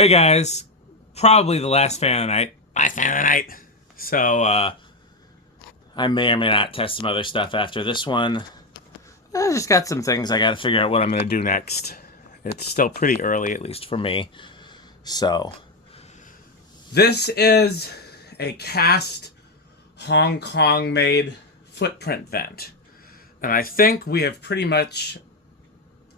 Hey guys, probably the last fan of the night. Last fan of the night. So, I may or may not test some other stuff after this one. I just got some things I gotta figure out what I'm gonna do next. It's still pretty early, at least for me. So, this is a cast Hong Kong made footprint vent. And I think we have pretty much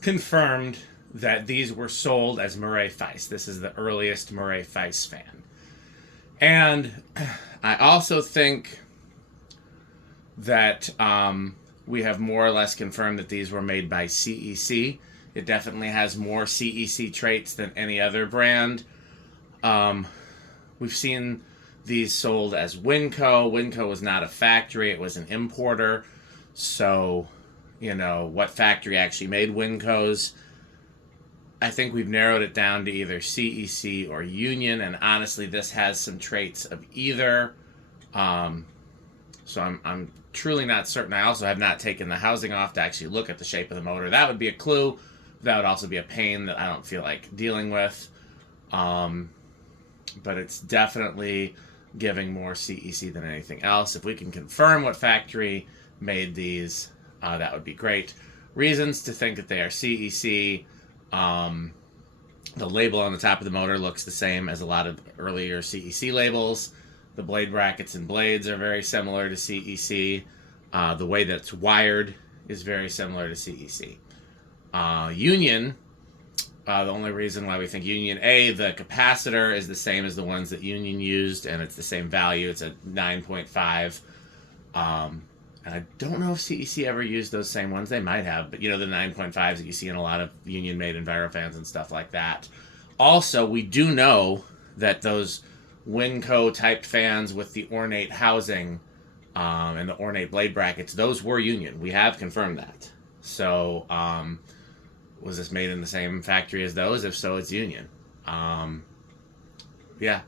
confirmed that these were sold as Murray Feiss. This is the earliest Murray Feiss fan. And I also think that we have more or less confirmed that these were made by CEC. It definitely has more CEC traits than any other brand. We've seen these sold as Winco. Winco was not a factory, it was an importer. So, you know, what factory actually made Wincos? I think we've narrowed it down to either CEC or Union, and honestly, this has some traits of either. So I'm truly not certain. I also have not taken the housing off to actually look at the shape of the motor. That would be a clue. That would also be a pain that I don't feel like dealing with. But it's definitely giving more CEC than anything else. If we can confirm what factory made these, that would be great. Reasons to think that they are CEC. The label on the top of the motor looks the same as a lot of earlier CEC labels. The blade brackets and blades are very similar to CEC. The way that it's wired is very similar to CEC. Union, the only reason why we think Union, the capacitor is the same as the ones that Union used, and it's the same value. It's a 9.5. And I don't know if CEC ever used those same ones. They might have, but you know, the 9.5s that you see in a lot of Union-made envirofans and stuff like that. Also, we do know that those Winco-type fans with the ornate housing and the ornate blade brackets, those were Union. We have confirmed that. So, was this made in the same factory as those? If so, it's Union. Yeah.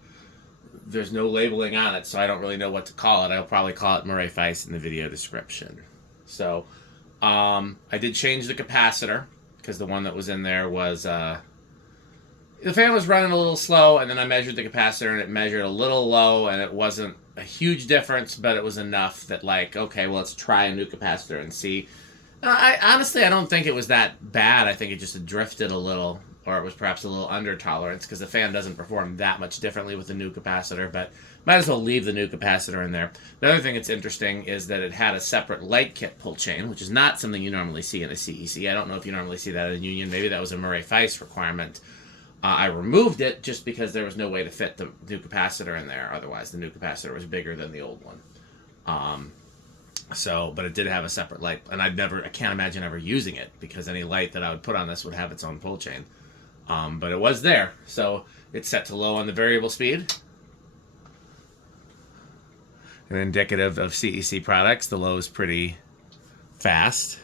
There's no labeling on it, so I don't really know what to call it. I'll probably call it Murray Feiss in the video description. So, I did change the capacitor, because the one that was in there was, the fan was running a little slow, and then I measured the capacitor, and it measured a little low, and it wasn't a huge difference, but it was enough that, like, okay, well, let's try a new capacitor and see. Honestly, I don't think it was that bad. I think it just drifted a little, or it was perhaps a little under tolerance, because the fan doesn't perform that much differently with the new capacitor, but might as well leave the new capacitor in there. The other thing that's interesting is that it had a separate light kit pull chain, which is not something you normally see in a CEC. I don't know if you normally see that in Union. Maybe that was a Murray Feiss requirement. I removed it just because there was no way to fit the new capacitor in there. Otherwise, the new capacitor was bigger than the old one. But it did have a separate light, and I can't imagine ever using it, because any light that I would put on this would have its own pull chain. But it was there, so it's set to low on the variable speed. And indicative of CEC products, the low is pretty fast.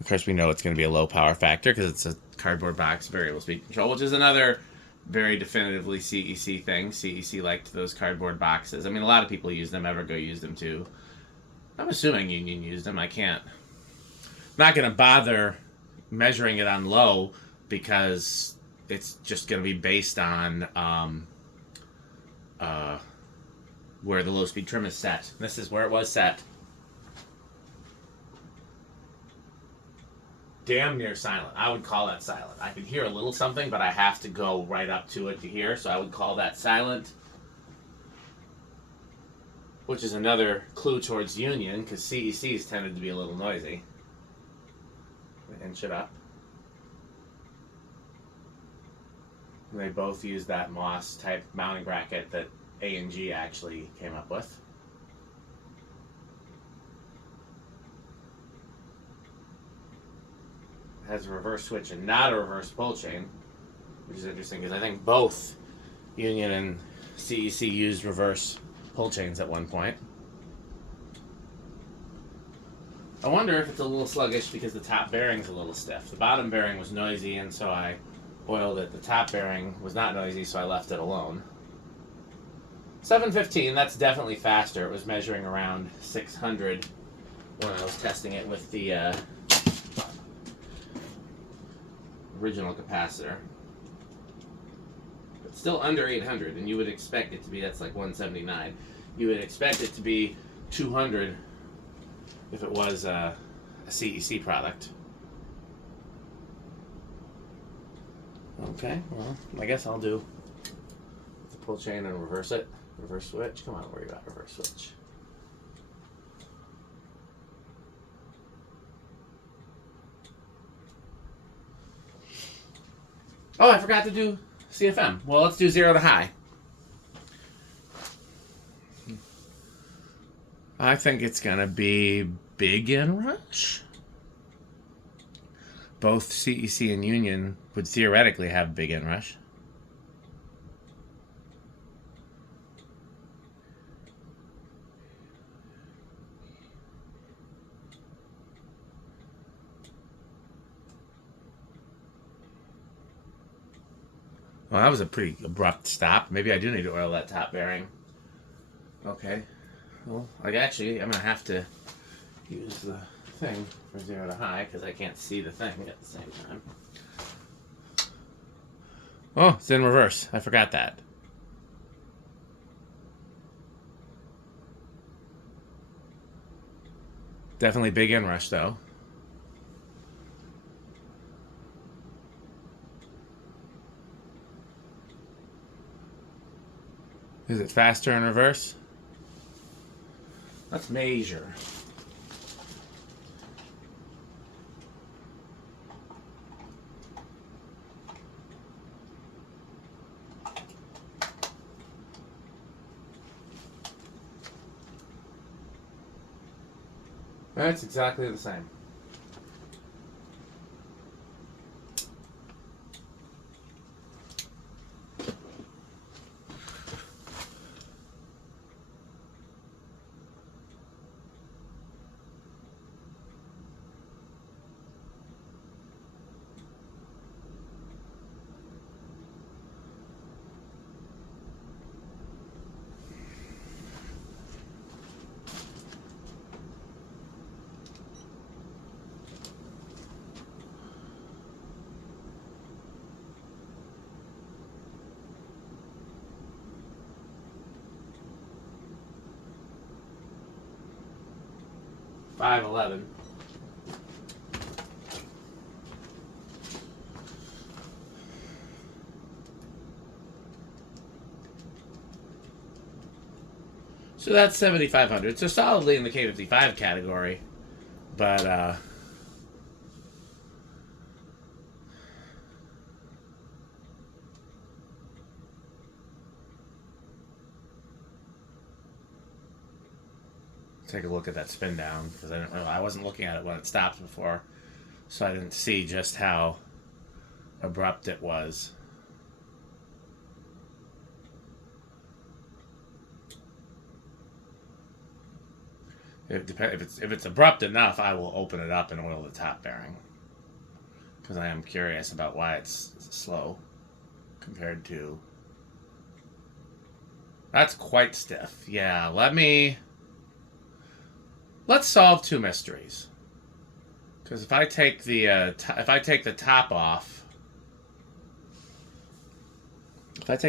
Of course, we know it's going to be a low power factor because it's a cardboard box variable speed control, which is another very definitively CEC thing. CEC liked those cardboard boxes. I mean, a lot of people use them. Evergo used them too. I'm assuming Union used them. I'm not going to bother measuring it on low, because it's just going to be based on where the low speed trim is set. This is where it was set. Damn near silent. I would call that silent. I can hear a little something, but I have to go right up to it to hear, so I would call that silent. Which is another clue towards Union, because CECs tended to be a little noisy. Inch it up. And they both use that Moss type mounting bracket that A&G actually came up with. It has a reverse switch and not a reverse pull chain, which is interesting because I think both Union and CEC used reverse pull chains at one point. I wonder if it's a little sluggish because the top bearing's a little stiff. The bottom bearing was noisy, and so I oiled it. The top bearing was not noisy, so I left it alone. 715, that's definitely faster. It was measuring around 600 when I was testing it with the original capacitor. Still under 800, and you would expect it to be, that's like 179. You would expect it to be 200 if it was a CEC product. Okay, well, I guess I'll do the pull chain and reverse it. Reverse switch. Come on, worry about reverse switch. Oh, I forgot to do CFM. Well, let's do 0 to high. I think it's going to be big inrush. Both CEC and Union would theoretically have big inrush. Well, that was a pretty abrupt stop. Maybe I do need to oil that top bearing. Okay. Well, I'm going to have to use the thing for 0 to high because I can't see the thing at the same time. Oh, it's in reverse. I forgot that. Definitely big inrush, though. Is it faster in reverse? Let's measure. That's exactly the same. $5.11. So that's 7,500. So solidly in the K55 category, but take a look at that spin down because I wasn't looking at it when it stopped before, so I didn't see just how abrupt it was. If it's abrupt enough, I will open it up and oil the top bearing because I am curious about why it's slow compared to. That's quite stiff. Yeah, let's solve two mysteries. Because if I take the top off, that's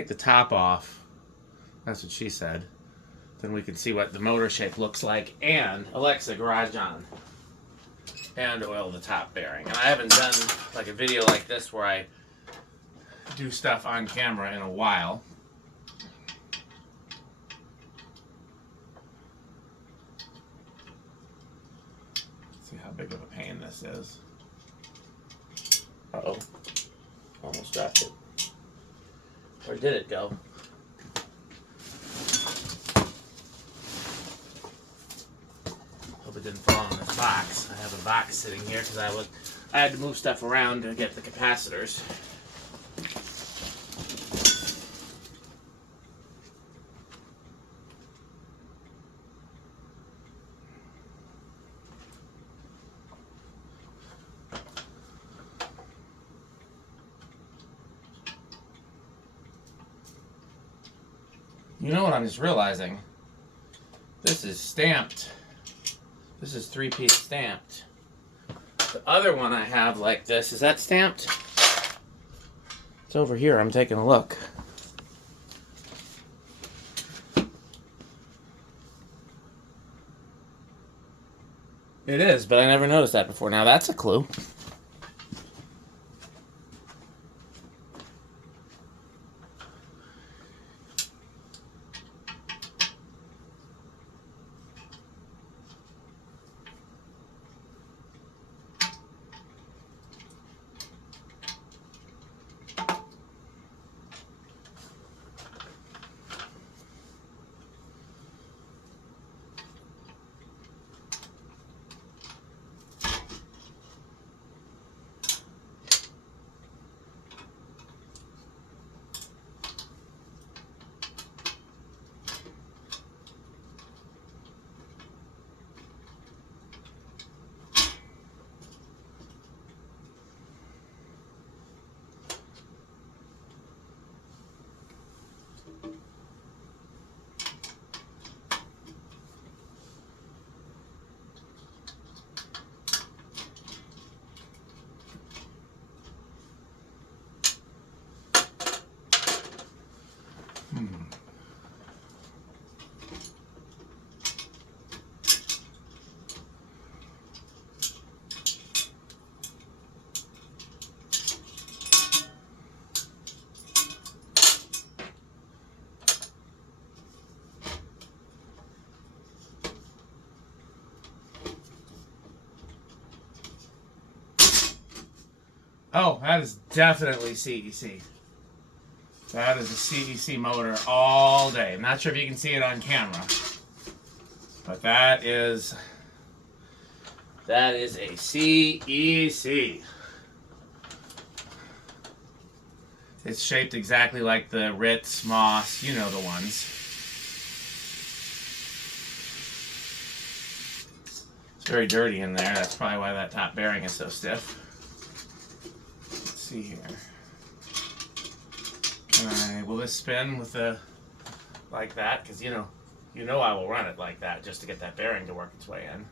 what she said. Then we can see what the motor shape looks like. And Alexa, garage on. And oil the top bearing. And I haven't done like a video like this where I do stuff on camera in a while. Let's see how big of a pain this is. Uh-oh. Almost dropped it. Where did it go? Hope it didn't fall in this box. I have a box sitting here because I had to move stuff around to get the capacitors. You know what I'm just realizing? This is stamped. This is 3-piece stamped. The other one I have like this, is that stamped? It's over here, I'm taking a look. It is, but I never noticed that before. Now that's a clue. Oh, that is definitely CEC. That is a CEC motor all day. I'm not sure if you can see it on camera, but that is a CEC. It's shaped exactly like the Ritz, Moss, you know the ones. It's very dirty in there. That's probably why that top bearing is so stiff. Let's see here. Will this spin with the like that? Because you know I will run it like that just to get that bearing to work its way in.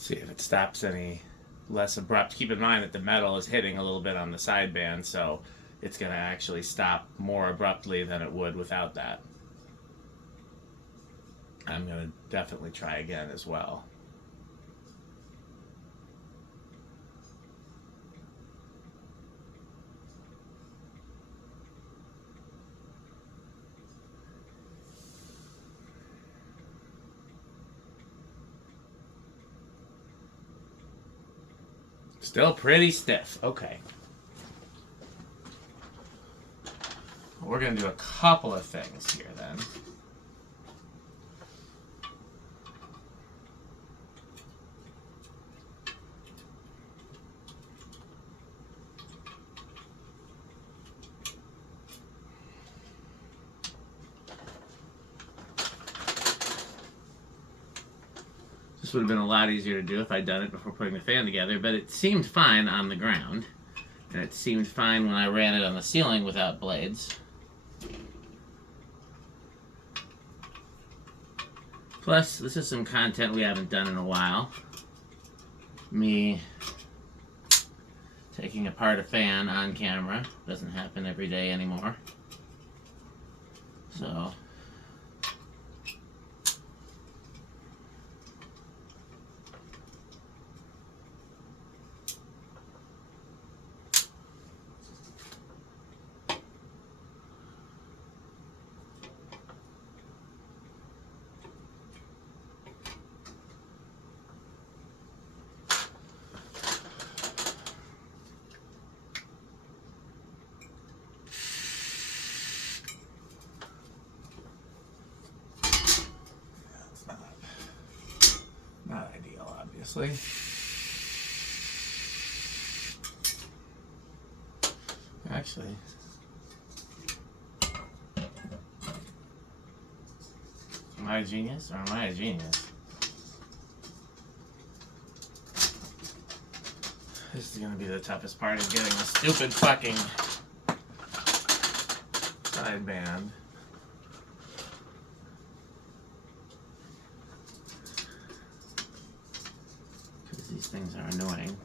See if it stops any less abrupt. Keep in mind that the metal is hitting a little bit on the sideband, so it's going to actually stop more abruptly than it would without that. I'm going to definitely try again as well. Still pretty stiff. Okay. We're going to do a couple of things here then. This would have been a lot easier to do if I'd done it before putting the fan together, but it seemed fine on the ground. And it seemed fine when I ran it on the ceiling without blades. Plus, this is some content we haven't done in a while. Me taking apart a fan on camera. Doesn't happen every day anymore. So... honestly. Actually, am I a genius or am I a genius? This is going to be the toughest part, of getting the stupid fucking sideband. Because these things are annoying.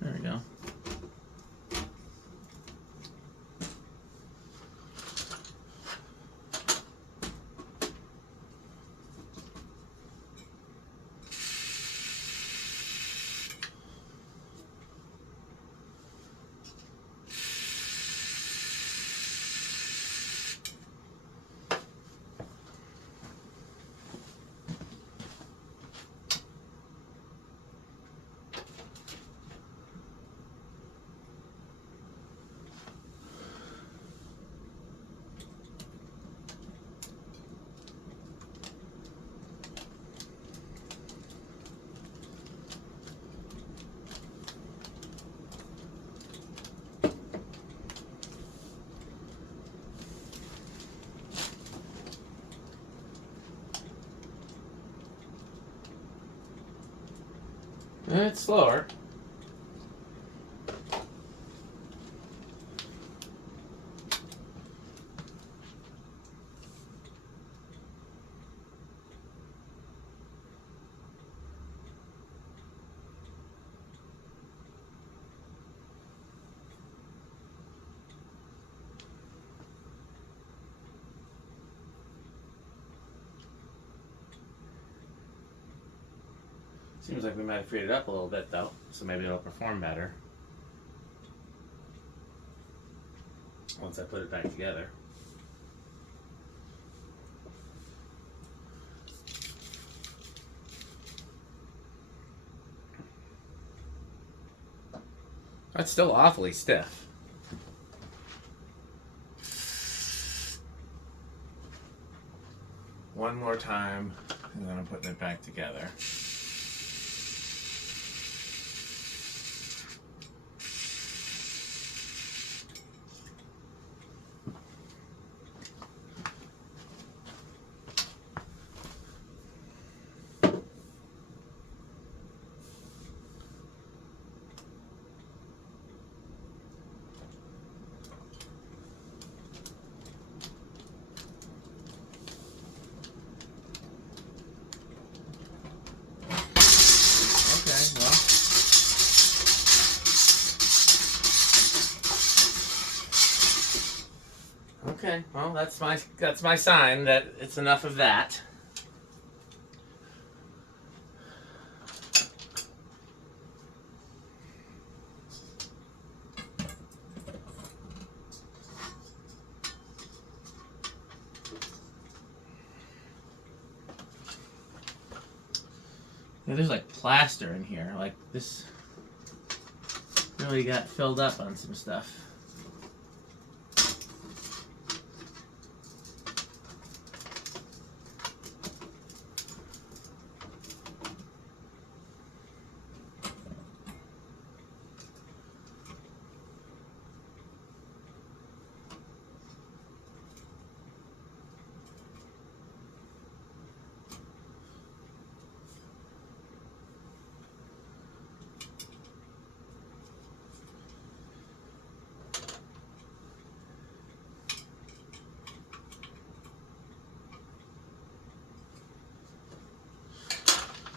There we go. It's slower. Seems like we might have freed it up a little bit though, so maybe it'll perform better once I put it back together. That's still awfully stiff. One more time, and then I'm putting it back together. Okay, well, that's my sign that it's enough of that. Yeah, there's like plaster in here. Like this really got filled up on some stuff.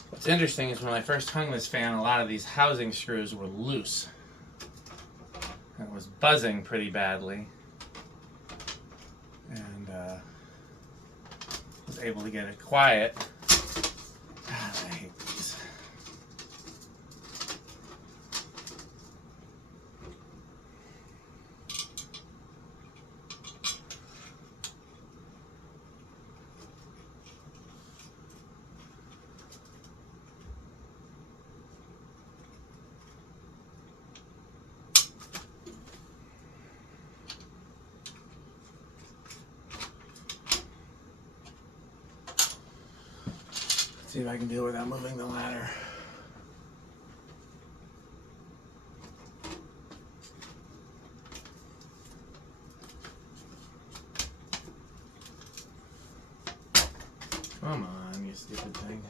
What's interesting is when I first hung this fan, a lot of these housing screws were loose. It was buzzing pretty badly. And was able to get it quiet. God, I hate these. See if I can do it without moving the ladder. Come on, you stupid thing.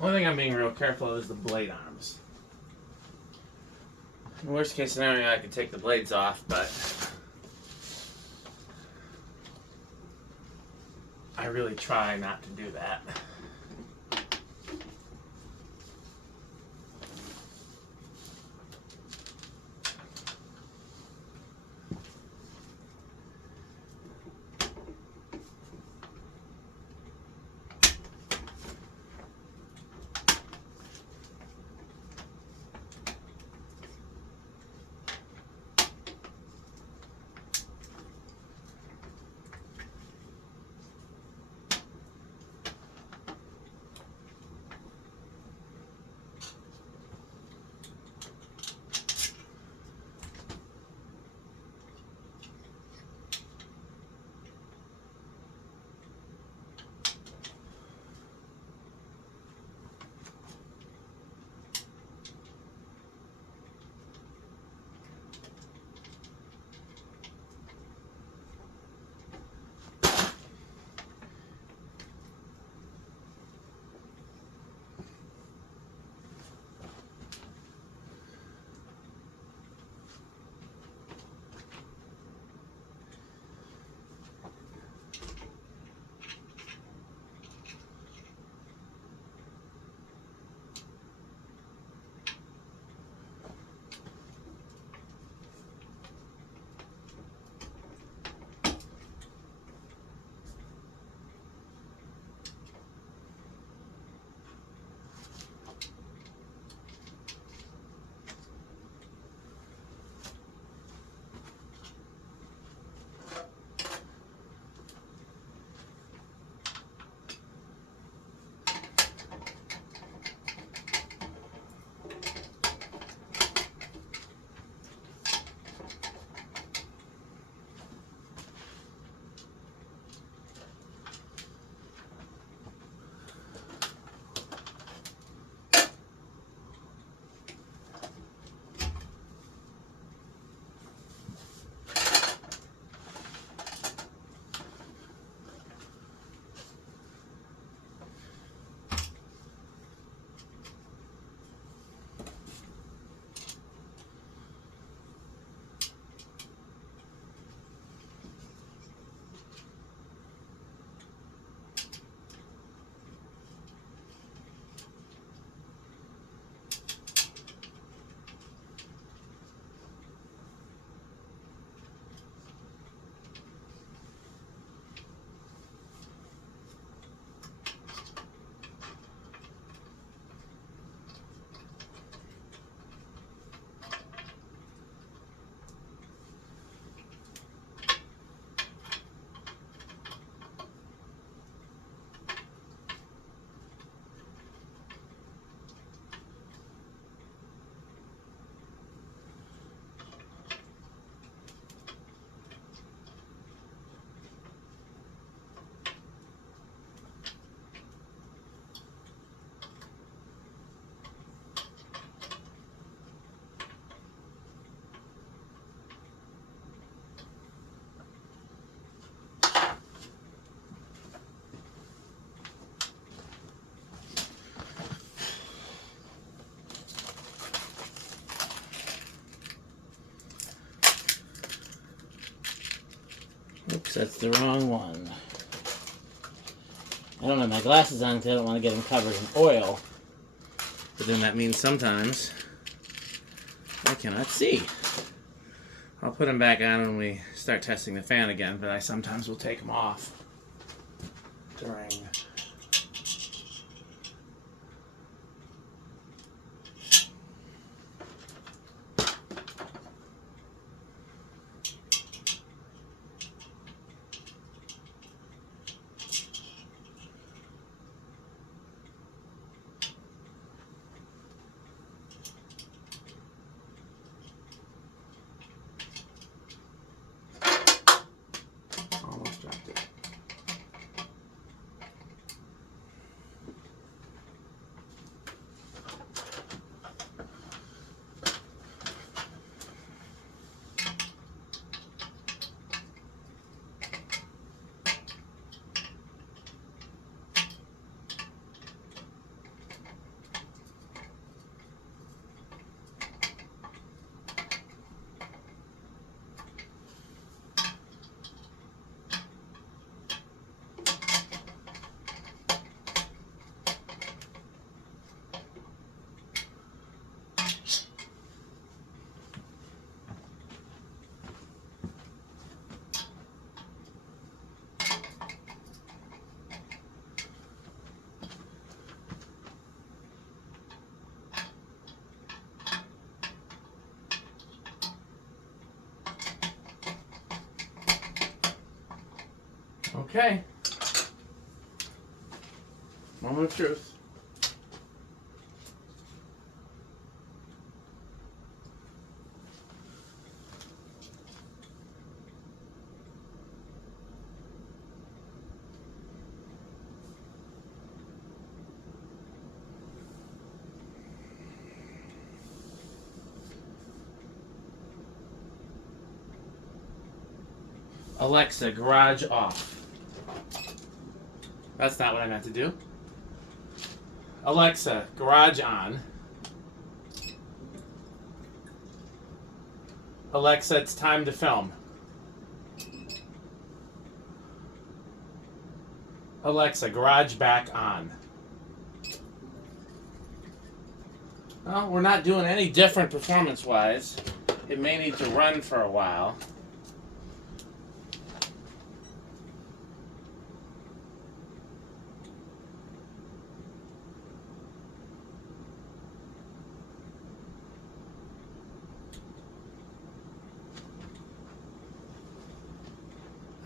One thing I'm being real careful of is the blade arms. In the worst case scenario, I could take the blades off, but I really try not to do that. Oops, that's the wrong one. I don't have my glasses on because I don't want to get them covered in oil. But then that means sometimes I cannot see. I'll put them back on when we start testing the fan again, but I sometimes will take them off during. Almost dropped it. Okay. Moment of truth. Alexa, garage off. That's not what I meant to do. Alexa, garage on. Alexa, it's time to film. Alexa, garage back on. Well, we're not doing any different performance-wise. It may need to run for a while.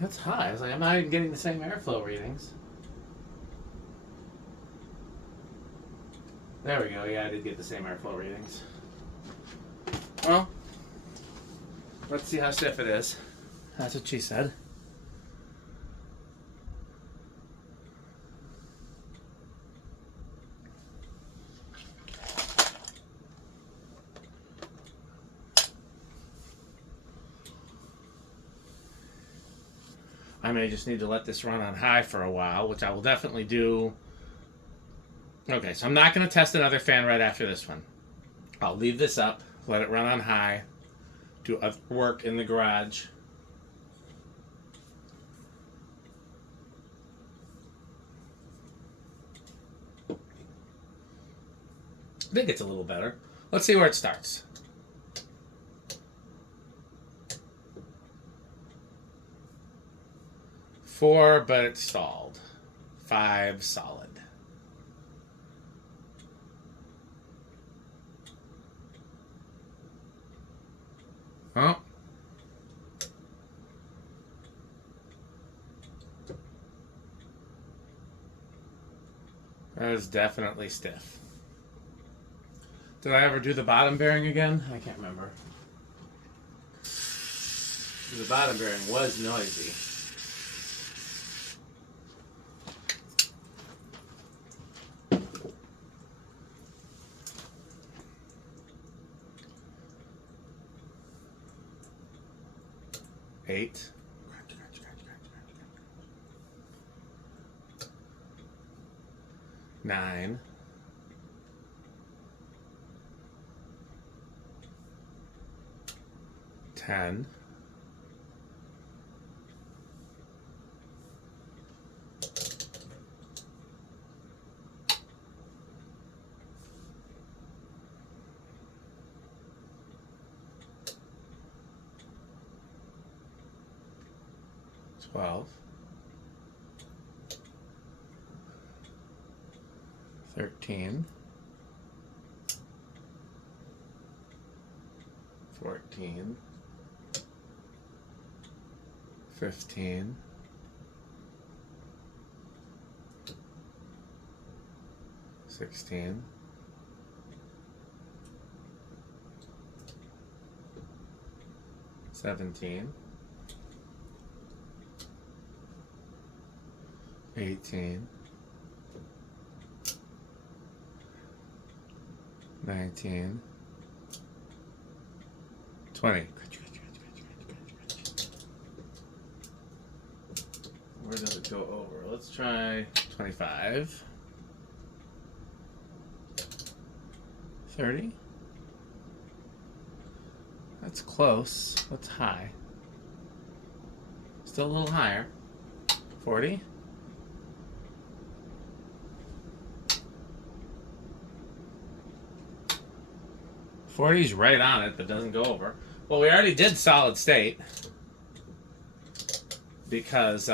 That's high. I was like, I'm not even getting the same airflow readings. There we go. Yeah, I did get the same airflow readings. Well, let's see how stiff it is. That's what she said. I may just need to let this run on high for a while, which I will definitely do. Okay, so I'm not going to test another fan right after this one. I'll leave this up, let it run on high, do other work in the garage. I think it's a little better. Let's see where it starts. 4, but it's stalled. 5, solid. Oh. That is definitely stiff. Did I ever do the bottom bearing again? I can't remember. The bottom bearing was noisy. Eight. 9. 10. 11. 12, 13, 14, 15, 16, 17, 18, 19, 20. Where does it go over? Let's try 25. 30. That's close. That's high. Still a little higher. 40. 40's right on it, but doesn't go over. Well, we already did solid state because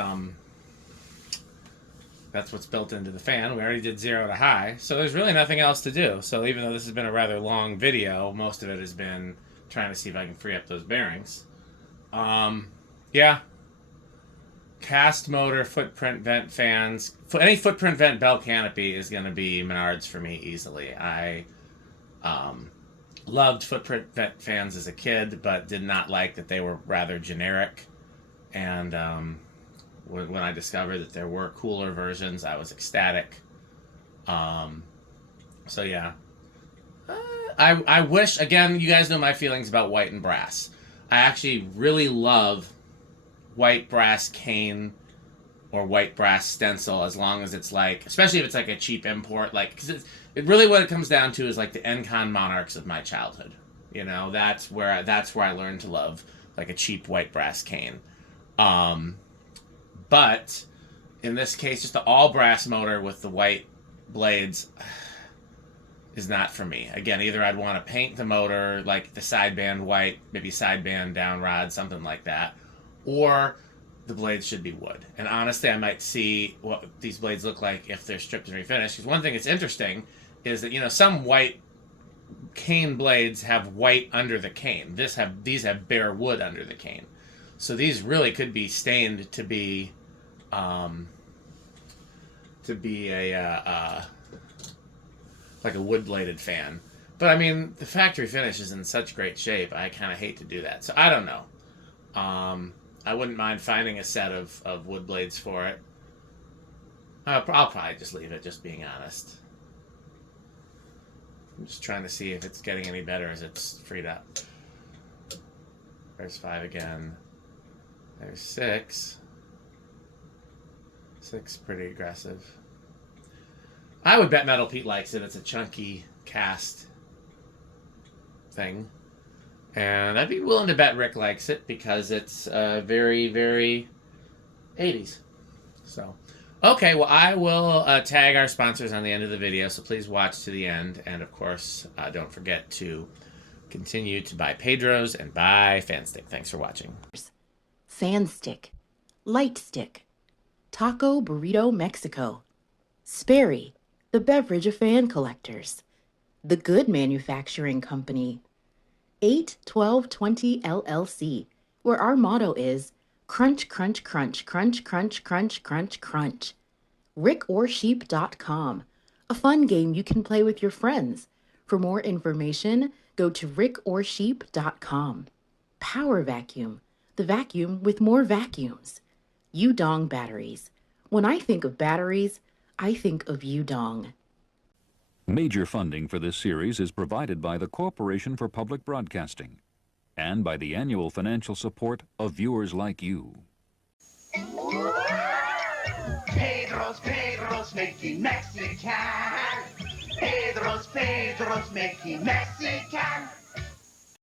that's what's built into the fan. We already did 0 to high, so there's really nothing else to do. So even though this has been a rather long video, most of it has been trying to see if I can free up those bearings. Yeah. Cast motor, footprint vent fans. Any footprint vent bell canopy is going to be Menards for me easily. I loved footprint vent fans as a kid, but did not like that they were rather generic. And when I discovered that there were cooler versions, I was ecstatic. So yeah. I wish, again, you guys know my feelings about white and brass. I actually really love white brass cane or white brass stencil, as long as it's like, especially if it's like a cheap import, like, because it really, what it comes down to is like the Encon Monarchs of my childhood. You know, that's where I learned to love like a cheap white brass cane. But in this case, just the all brass motor with the white blades is not for me. Again, either I'd want to paint the motor like the sideband white, maybe sideband down rod, something like that, or the blades should be wood. And honestly, I might see what these blades look like if they're stripped and refinished. Because one thing that's interesting is that, you know, some white cane blades have white under the cane. These have bare wood under the cane. So these really could be stained to be a like a wood bladed fan. But I mean, the factory finish is in such great shape. I kind of hate to do that. So I don't know. I wouldn't mind finding a set of wood blades for it. I'll probably just leave it, just being honest. I'm just trying to see if it's getting any better as it's freed up. There's 5 again. There's 6. 6 pretty aggressive. I would bet Metal Pete likes it. It's a chunky cast thing. And I'd be willing to bet Rick likes it because it's very, very 80s. So, okay, well, I will tag our sponsors on the end of the video, so please watch to the end. And, of course, don't forget to continue to buy Pedro's and buy Fan Stick. Thanks for watching. Fan Stick, Light Stick, Taco Burrito Mexico, Sperry, the beverage of fan collectors, The Good Manufacturing Company, 81220 LLC, where our motto is crunch, crunch, crunch, crunch, crunch, crunch, crunch, crunch. rickorsheep.com, a fun game you can play with your friends. For more information, go to rickorsheep.com. Power Vacuum, the vacuum with more vacuums. Udong Batteries. When I think of batteries, I think of Udong. Major funding for this series is provided by the Corporation for Public Broadcasting and by the annual financial support of viewers like you. Pedro's making Mexican. Pedro's making Mexican.